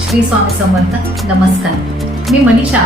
श्री स्वामी समर्थ नमस्कार. मी मनीषा.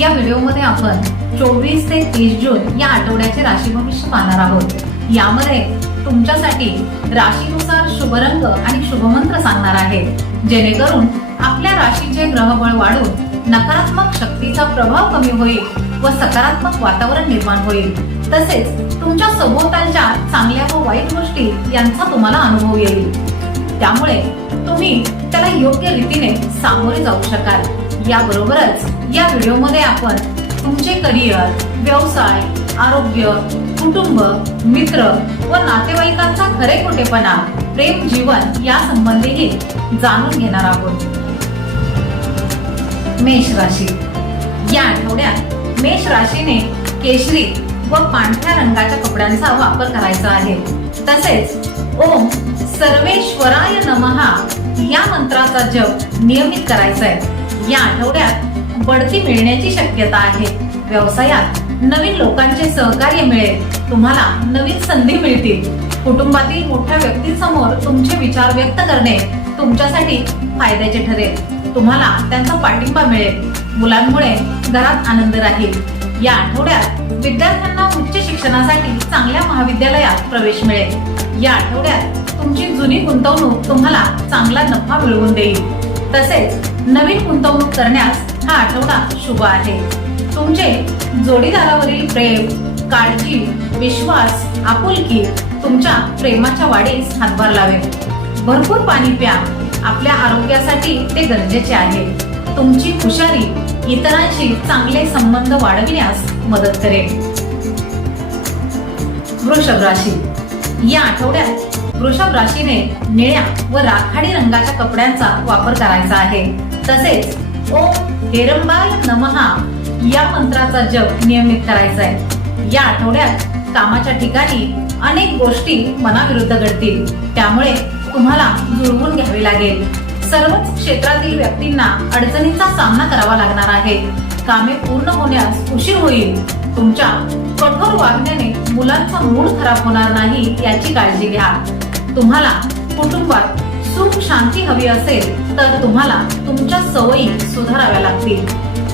या व्हिडिओमध्ये आपण चोवीस ते तीस जून या आठवड्याचे राशी भविष्य पाहणार आहोत. यामध्ये तुमच्यासाठी राशीनुसार शुभरंग आणि शुभमंत्र सांगणार आहे. जेणेकरून आपल्या राशीचे ग्रहबळ वाढून नकारात्मक शक्तीचा प्रभाव कमी होईल व सकारात्मक वातावरण निर्माण होईल. तसेच तुमच्या सभोवतालच्या चांगल्या व वाईट गोष्टी यांचा तुम्हाला अनुभव येईल. त्यामुळे तुम्ही त्याला योग्य रीतीने सामोरे जाऊ शकाल. याबरोबरच या व्हिडिओमध्ये आपण तुमचे करिअर व्यवसाय आरोग्य कुटुंब मित्र व नातेवाईकांचा खरे खोटेपणा प्रेम जीवन या संबंधीही जाणून घेणार आहोत. मेष राशी. या आठवड्यात मेष राशीने केशरी व पांढऱ्या रंगाच्या कपड्यांचा वापर करायचा आहे. तसेच ओम सर्वेश्वराय नमहा या मंत्राचा जप नियमित करायचा आहे या आठवड्यात बढती मिळण्याची शक्यता आहे. व्यवसायात नवीन लोकांचे सहकार्य मिळेल. तुम्हाला नवीन संधी मिळतील. कुटुंबातील मोठ्या व्यक्तींसमोर तुमचे विचार व्यक्त करणे तुमच्यासाठी फायद्याचे ठरेल. तुम्हाला त्यांचा पाठिंबा मिळेल. मुलांमुळे घरात आनंद राहील. या आठवड्यात विद्यार्थ्यांना उच्च शिक्षणासाठी चांगल्या महाविद्यालयात प्रवेश मिळेल. या आठवड्यात तुमची जुनी गुंतवणूक तुम्हाला चांगला नफा मिळवून देईल. तसेच नवीन गुंतवणूक करण्यास हा आठवडा शुभ आहे. तुमचे जोडीदारावरील प्रेम काळजी विश्वास आपुलकी तुमच्या प्रेमाच्या वाढीस हातभार लावेल भरपूर पाणी प्या. आपल्या आरोग्यासाठी ते गरजेचे आहे. तुमची हुशारी इतरांशी चांगले संबंध वाढविण्यास मदत करेल. वृषभ राशी. या आठवड्यात वृषभ राशीने निळ्या व राखाडी रंगाच्या कपड्यांचा वापर करायचा आहे. तसेच ओम हेरंबाय नमहा या मंत्राचा जप नियमित करायचा आहे. या आठवड्यात कामाच्या ठिकाणी अनेक गोष्टी मनाविरुद्ध घडतील. त्यामुळे तुम्हाला जुळवून घ्यावे लागेल. सर्वच क्षेत्रातील व्यक्तींना अडचणींचा सामना करावा लागणार आहे. कामे पूर्ण होण्यास उशीर होईल. तुमच्या कठोर वागण्याने मुलांचा मूड खराब होणार नाही याची काळजी घ्या. तुम्हाला कुटुंबात सुख शांती हवी असेल तर तुम्हाला तुमच्या सवयी सुधाराव्या लागतील.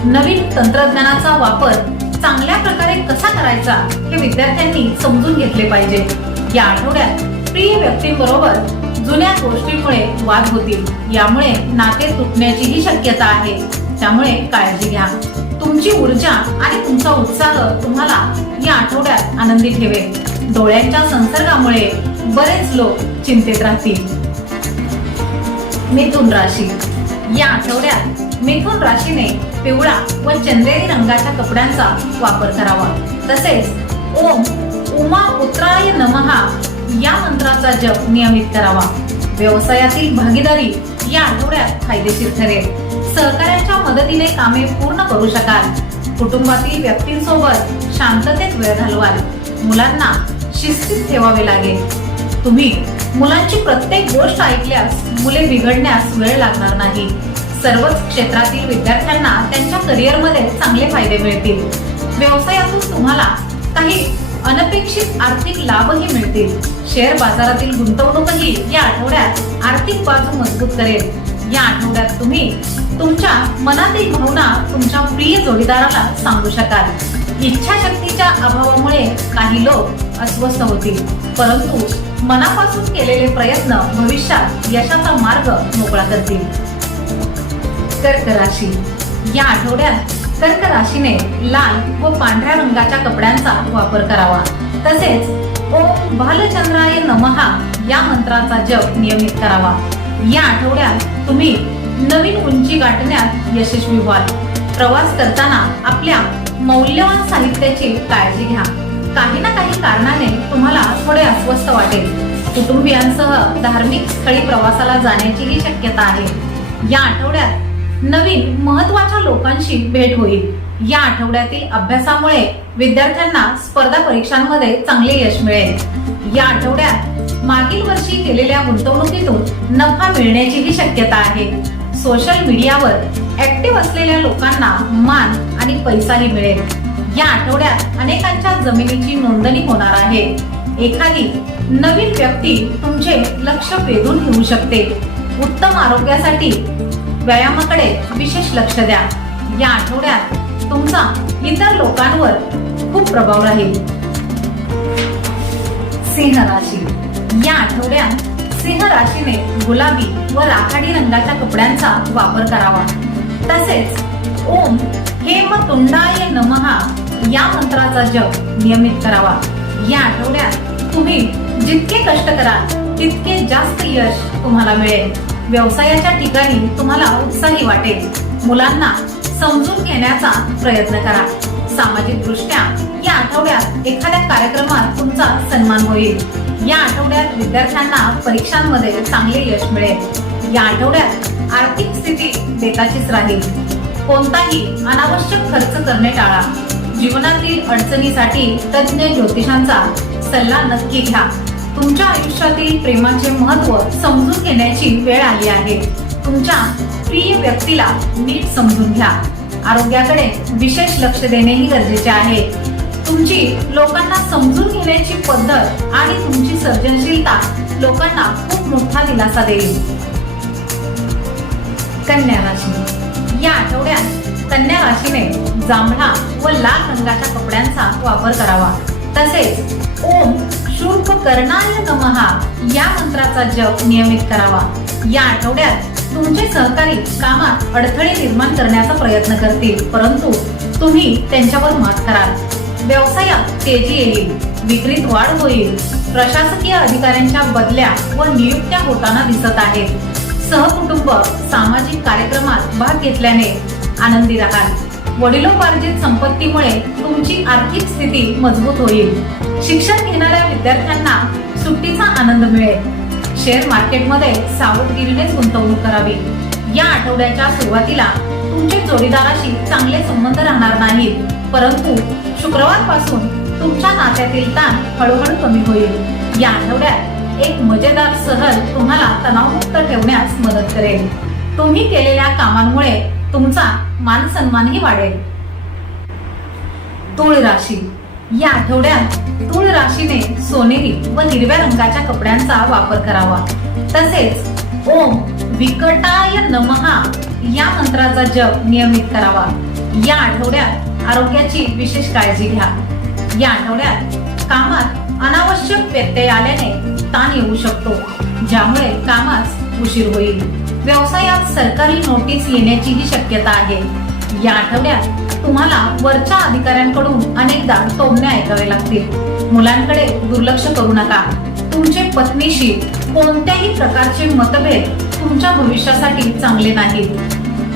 नवीन तंत्रज्ञानाचा वापर चांगल्या प्रकारे कसा करायचा हे विद्यार्थ्यांनी समजून घेतले पाहिजे. या आठवड्यात प्रिय व्यक्तींबरोबर जुन्या गोष्टीमुळे वाद होतील. यामुळे नाते तुटण्याचीही शक्यता आहे. त्यामुळे काळजी घ्या. तुमची ऊर्जा आणि तुमचा उत्साह तुम्हाला या आठवड्यात आनंदी ठेवेल. डोळ्यांच्या संसर्गामुळे बरेच लोक चिंतेत राहतील. मिथुन राशी. या आठवड्यात मिथुन राशीने पिवळा व चंदेरी रंगाच्या कपड्यांचा वापर करावा. तसेच ओम उमा पुत्राय नमहा या मंत्राचा जप नियमित करावा. व्यवसायातील भागीदारी या आठवड्यात फायदेशीर ठरेल. सहकार्याच्या मदतीने कामे पूर्ण करू शकाल. कुटुंबातील व्यक्तींसोबत शांततेत वेळ घालवाल. मुलांना शिस्तीत ठेवावे लागेल. तुम्ही मुलांची प्रत्येक गोष्ट ऐकल्यास मुले बिघडण्यास वेळ लागणार नाही. सर्वच क्षेत्रातील विद्यार्थ्यांना त्यांच्या करिअरमध्ये चांगले फायदे मिळतील. व्यवसायातून तुम्हाला काही अनपेक्षित आर्थिक लाभही मिळतील. शेअर बाजारातील गुंतवणूकही या आठवड्यात आर्थिक बाजू मजबूत करेल. या आठवड्यात तुम्ही तुमच्या मनातील भावना तुमच्या प्रिय जोडीदाराला सांगू शकाल. इच्छाशक्तीच्या अभावामुळे काही लोक अस्वस्थ होतील. परंतु मनापासून केलेले प्रयत्न भविष्यात यशाचा मार्ग मोकळा करतील. कर्क राशी. या आठवड्यात कर्क राशीने लाल व पांढऱ्या रंगाच्या कपड्यांचा वापर करावा. तसेच ओम भालचंद्राय नमहा या मंत्राचा जप नियमित करावा. या आठवड्यात तुम्ही नवीन उंची गाठण्यात यशस्वी व्हाल. प्रवास करताना आपल्या मौल्यवान साहित्याची काळजी घ्या. काही ना काही कारणाने तुम्हाला थोडे अस्वस्थ वाटेल. कुटुंबियांसह धार्मिक स्थळी प्रवासाला जाण्याचीही शक्यता आहे. या आठवड्यात नवीन महत्त्वाच्या लोकांशी भेट होईल. या आठवड्यातील अभ्यासामुळे विद्यार्थ्यांना स्पर्धा परीक्षांमध्ये चांगले यश मिळेल. या आठवड्यात मागील वर्षी केलेल्या गुंतवणुकीतून नफा मिळण्याचीही शक्यता आहे. सोशल मीडियावर ऍक्टिव्ह असलेल्या लोकांना मान आणि पैसाही मिळेल. या आठवड्यात अनेकांच्या जमिनीची नोंदणी होणार आहे. एखादी नवीन व्यक्ती तुमचे लक्ष वेधून घेऊ शकते. उत्तम आरोग्यासाठी व्यायामाकडे विशेष लक्ष द्या. या आठवड्यात तुमचा इतर लोकांवर खूप प्रभाव राहील. सिंह राशी. या आठवड्यात सिंह राशीने गुलाबी व राखाडी रंगाच्या कपड्यांचा वापर करावा. तसेच ओम हेम तुंडाय नमहा या मंत्राचा जप नियमित करावा. या आठवड्यात तुम्ही जितके कष्ट कराल तितके जास्त यश तुम्हाला मिळेल. व्यवसायाच्या ठिकाणी तुम्हाला उत्साही वाटेल. मुलांना समजून घेण्याचा प्रयत्न करा. सामाजिक दृष्ट्या या आठवड्यात एखाद्या कार्यक्रमात तुमचा सन्मान होईल. या आठवड्यात विद्यार्थ्यांना परीक्षांमध्ये चांगले यश मिळेल. या आठवड्यात आर्थिक स्थिती बेताचीच राहील. कोणताही अनावश्यक खर्च करणे टाळा. जीवनातील अडचणीसाठी तज्ज्ञ ज्योतिषांचा सल्ला नक्की घ्या. तुमच्या आयुष्यातील प्रेमाचे महत्त्व समजून घेण्याची वेळ आली आहे. तुमच्या प्रिय व्यक्तीला नीट समजून घ्या. आरोग्याकडे विशेष लक्ष देणेही गरजेचे आहे. तुमची लोकांना समजून घेण्याची पद्धत आणि तुमची सर्जनशीलता लोकांना खूप मोठा दिलासा देईल. कन्या राशी. या आठवड्यात कन्या राशीने जांभळा व लाल रंगाच्या कपड्यांचा वापर करावा. तसेच ओम शुल्क करणाय नमहा या मंत्राचा जप नियमित करावा. या आठवड्यात तुमचे सहकारी कामात अडथळे निर्माण करण्याचा प्रयत्न करतील. परंतु तुम्ही त्यांच्यावर मात कराल. व्यवसायात तेजी येईल विक्रीत वाढ होईल. प्रशासकीय अधिकाऱ्यांच्या बदल्या व नियुक्त्या होताना दिसत आहेत. सहकुटुंब सामाजिक कार्यक्रमात भाग घेतल्याने आनंदी राहाल. वडिलोपार्जित संपत्तीमुळे तुमची आर्थिक स्थिती मजबूत होईल. शिक्षण घेणाऱ्या विद्यार्थ्यांना सुट्टीचा आनंद मिळेल. शेअर मार्केटमध्ये सावधगिरीनेच गुंतवणूक करावी. या आठवड्याच्या सुरुवातीला तुमचे जोडीदाराशी चांगले संबंध राहणार नाहीत. परंतु शुक्रवारपासून तुमच्या नात्यातील ताण हळूहळू कमी होईल. या आठवड्यात एक मजेदार सहल तुम्हाला तणावमुक्त ठेवण्यास मदत करेल. तुम्ही केलेल्या कामांमुळे तुमचा मान सन्मानही वाढेल. तुळ राशी. या आठवड्यात तुळ राशीने सोनेरी व हिरव्या रंगाच्या कपड्यांचा वापर करावा. तसेच ओम विकटाय नमहा या मंत्राचा जप नियमित करावा. या आठवड्यात आरोग्याची विशेष काळजी घ्या. या आठवड्यात कामात अनावश्यक व्यत्यय आल्याने ताण येऊ शकतो. ज्यामुळे कामास उशीर होईल. व्यवसायात सरकारी नोटीस येण्याचीही शक्यता आहे. या आठवड्यात तुम्हाला वरच्या अधिकाऱ्यांकडून अनेकदा टोमणे ऐकावे लागतील. मुलांकडे दुर्लक्ष करू नका. तुमचे पत्नीशी कोणत्याही प्रकारचे मतभेद तुमच्या भविष्यासाठी चांगले नाहीत.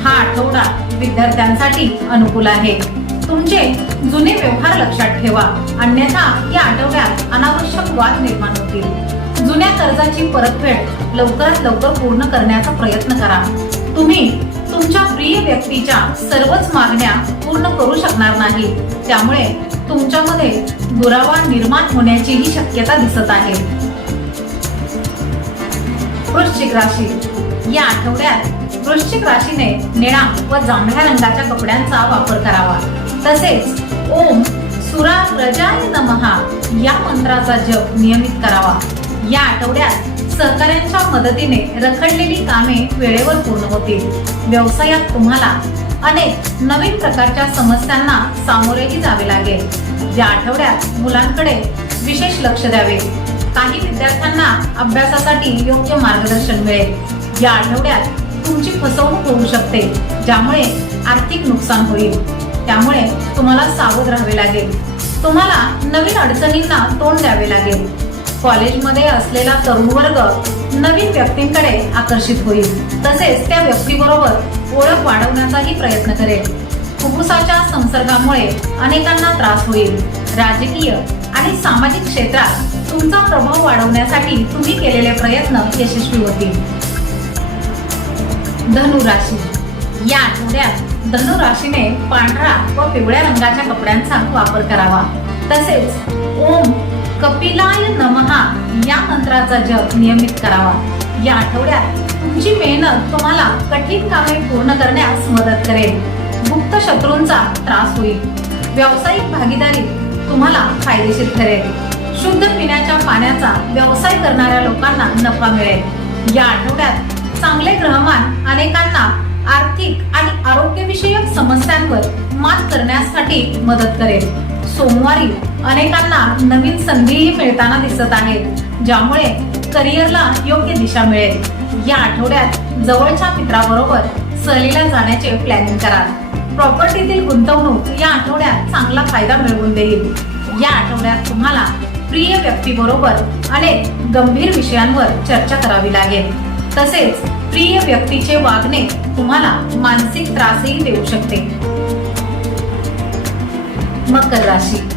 हा आठवडा विद्यार्थ्यांसाठी अनुकूल आहे. तुमचे जुने व्यवहार लक्षात ठेवा. अन्यथा या आठवड्यात अनावश्यक वाद निर्माण होतील. जुन्या कर्जाची परतफेड लवकरात लवकर पूर्ण करण्याचा प्रयत्न करा. तुम्ही तुमच्या प्रिय व्यक्तीच्या सर्वच मागण्या पूर्ण करू शकणार नाही. त्यामुळे तुमच्यामध्ये दुरावा निर्माण होण्याचीही शक्यता दिसत आहे. वृश्चिक राशी. या आठवड्यात वृश्चिक राशीने निळा व जांभळ्या रंगाच्या कपड्यांचा वापर करावा. तसेच ओम सुरा प्रजाय नमहा या मंत्राचा जप नियमित करावा. या आठवड्यात सहकाऱ्यांच्या मदतीने रखडलेली कामे वेळेवर पूर्ण होतील. व्यवसायात तुम्हाला अनेक नवीन प्रकारच्या समस्यांना सामोरेही जावे लागेल. या आठवड्यात मुलांकडे विशेष लक्ष द्यावे. काही विद्यार्थ्यांना अभ्यासासाठी योग्य मार्गदर्शन मिळेल. या आठवड्यात तुमची फसवणूक होऊ शकते ज्यामुळे आर्थिक नुकसान होईल. त्यामुळे तुम्हाला सावध राहावे लागेल. तुम्हाला नवीन अडचणींना तोंड द्यावे लागेल. कॉलेजमध्ये असलेला तरुण वर्ग नवीन व्यक्तींकडे आकर्षित होईल. तसेच त्या व्यक्तीबरोबर ओळख वाढवण्याचाही प्रयत्न करेल. फुफ्फुसाच्या संसर्गामुळे अनेकांना त्रास होईल. राजकीय आणि सामाजिक क्षेत्रात तुमचा प्रभाव वाढवण्यासाठी तुम्ही केलेले प्रयत्न यशस्वी होतील. धनु राशी या आठवड्यात धनु राशीने पांढरा व पिवळ्या रंगाच्या कपड्यांचा वापर करावा. तसेच ओम कपिलाय नमहा या मंत्राचा जप नियमित करावा. या आठवड्यात तुमची मेहनत तुम्हाला कठीण कामे पूर्ण करण्यास मदत करेल. गुप्त शत्रूंचा त्रास होईल. व्यावसायिक भागीदारी तुम्हाला फायदेशीर ठरेल. शुद्ध पिण्याच्या पाण्याचा व्यवसाय करणाऱ्या लोकांना नफा मिळेल. या आठवड्यात चांगले ग्रहमान अनेकांना आर्थिक आणि आरोग्यविषयक समस्यांवर मात करण्यासाठी मदत करेल. सोमवारी अनेकांना नवीन संधीही मिळताना दिसत आहेत ज्यामुळे करिअरला योग्य दिशा मिळेल. या आठवड्यात जवळच्या मित्राबरोबर सहलीला जाण्याचे प्लॅनिंग करा प्रॉपर्टीतील गुंतवणूक या आठवड्यात चांगला फायदा मिळवून देईल. या आठवड्यात तुम्हाला प्रिय व्यक्तीबरोबर अनेक गंभीर विषयांवर चर्चा करावी लागेल. तसेच प्रिय व्यक्तीचे वागणे तुम्हाला मानसिक त्रासही देऊ शकते. मकर राशी.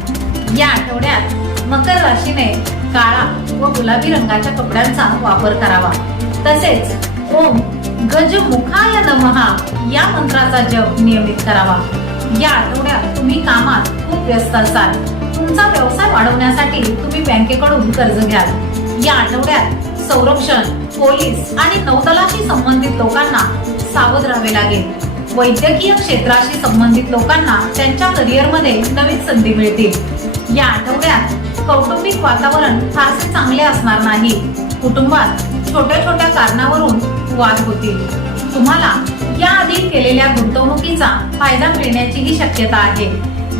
या आठवड्यात मकर राशीने काळा व गुलाबी रंगाच्या कपड्यांचा वापर करावा. तसेच ओम गज मुखाय नमहा या मंत्राचा जप नियमित करावा. या आठवड्यात तुम्ही कामात खूप व्यस्त असाल. तुमचा व्यवसाय वाढवण्यासाठी तुम्ही बँकेकडून कर्ज घ्याल. या आठवड्यात संरक्षण पोलीस आणि नौदलाशी संबंधित लोकांना सावध राहावे लागेल. वैद्यकीय क्षेत्राशी संबंधित लोकांना त्यांच्या करिअरमध्ये नवीन संधी मिळतील. या आठवड्यात कौटुंबिक वातावरण फारसे चांगले असणार नाही. कुटुंबात छोट्या छोट्या कारणावरून वाद होतील. तुम्हाला याआधी केलेल्या गुंतवणुकीचा फायदा मिळण्याचीही शक्यता आहे.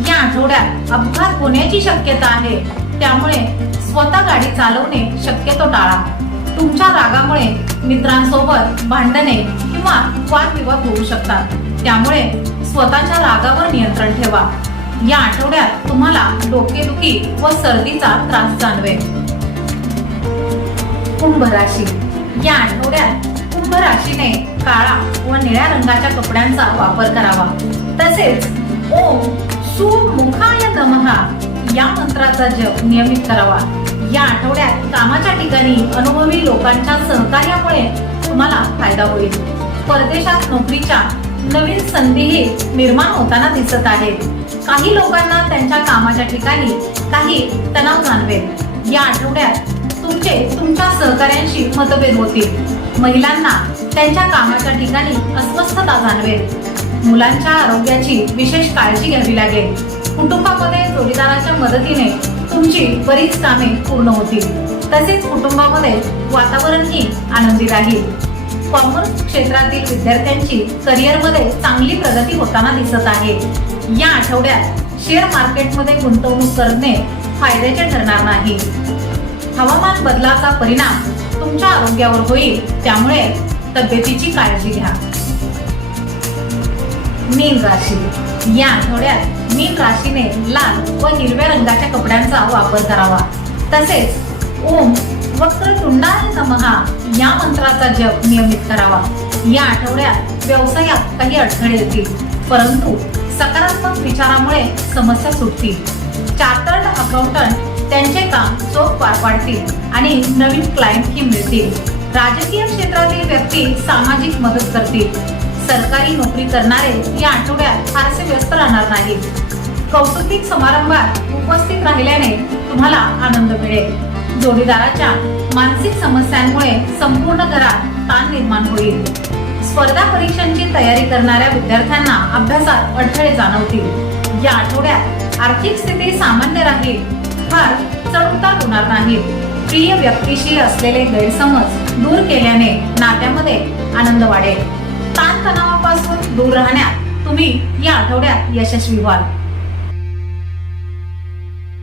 या आठवड्यात अपघात होण्याची शक्यता आहे. त्यामुळे स्वतः गाडी चालवणे शक्यतो टाळा. तुमच्या रागामुळे मित्रांसोबत भांडणे किंवा वादविवाद होऊ शकतात. त्यामुळे स्वतःच्या रागावर नियंत्रण ठेवा. या आठवड्यात तुम्हाला डोकेदुखी व सर्दीचा त्रास जाणवेल. कुंभ राशी या आठवड्यात कुंभ राशीने काळा व निळ्या रंगाच्या कपड्यांचा वापर करावा. तसेच ओम सुमुखाय नमहा या मंत्राचा जप नियमित करावा. या आठवड्यात कामाच्या ठिकाणी अनुभवी लोकांच्या सहकार्यामुळे तुम्हाला फायदा होईल. परदेशात नोकरीच्या नवीन संधीही निर्माण होताना दिसत आहेत. काही लोकांना त्यांच्या कामाच्या ठिकाणी काही तणाव जाणवेल. या आठवड्यात तुमचे तुमच्या सहकार्यांशी मतभेद होतील. महिलांना त्यांच्या कामाच्या ठिकाणी अस्वस्थता जाणवेल. मुलांच्या आरोग्याची विशेष काळजी घ्यावी लागेल. कुटुंबामध्ये जोडीदाराच्या मदतीने तुमची बरीच कामे पूर्ण होतील. तसेच कुटुंबामध्ये वातावरणही आनंदी राहील. कॉमर्स क्षेत्रातील विद्यार्थ्यांची करिअरमध्ये चांगली प्रगती होताना दिसत आहे. या आठवड्यात शेअर मार्केटमध्ये गुंतवणूक करणे फायद्याचे ठरणार नाही. हवामान बदलाचा परिणाम तुमच्या आरोग्यावर होईल त्यामुळे तब्येतीची काळजी घ्या. मीन राशी. या आठवड्यात मीन राशीने लाल व हिरव्या रंगाच्या कपड्यांचा वापर करावा. तसेच ओम वक्रतुंडाय नमहा या मंत्राचा जप नियमित करावा. या आठवड्यात व्यवसायात काही अडथळे येतील. परंतु सकारात्मक विचारामुळे समस्या सुटतील. चार्टर्ड अकाउंटंट त्यांचे काम चोख पार पाडतील आणि नवीन क्लायंटही मिळतील. राजकीय क्षेत्रातील व्यक्ती सामाजिक मदत करतील. सरकारी नोकरी करणारे या आठवड्यात फारसे व्यस्त राहणार नाहीत. कौटुंबिक समारंभात उपस्थित राहिल्याने तुम्हाला आनंद मिळेल. जोडीदाराच्या मानसिक समस्यांमुळे संपूर्ण घरात ताण निर्माण होईल. स्पर्धा परीक्षांची तयारी करणाऱ्या विद्यार्थ्यांना अभ्यासात अडथळे जाणवतील. या आठवड्यात आर्थिक स्थिती सामान्य राहील फार चढउतार होणार नाहीत प्रिय व्यक्तीशी असलेले गैरसमज दूर केल्याने नात्यामध्ये आनंद वाढेल. ताणतणावापासून दूर राहण्यात तुम्ही या आठवड्यात यशस्वी व्हाल.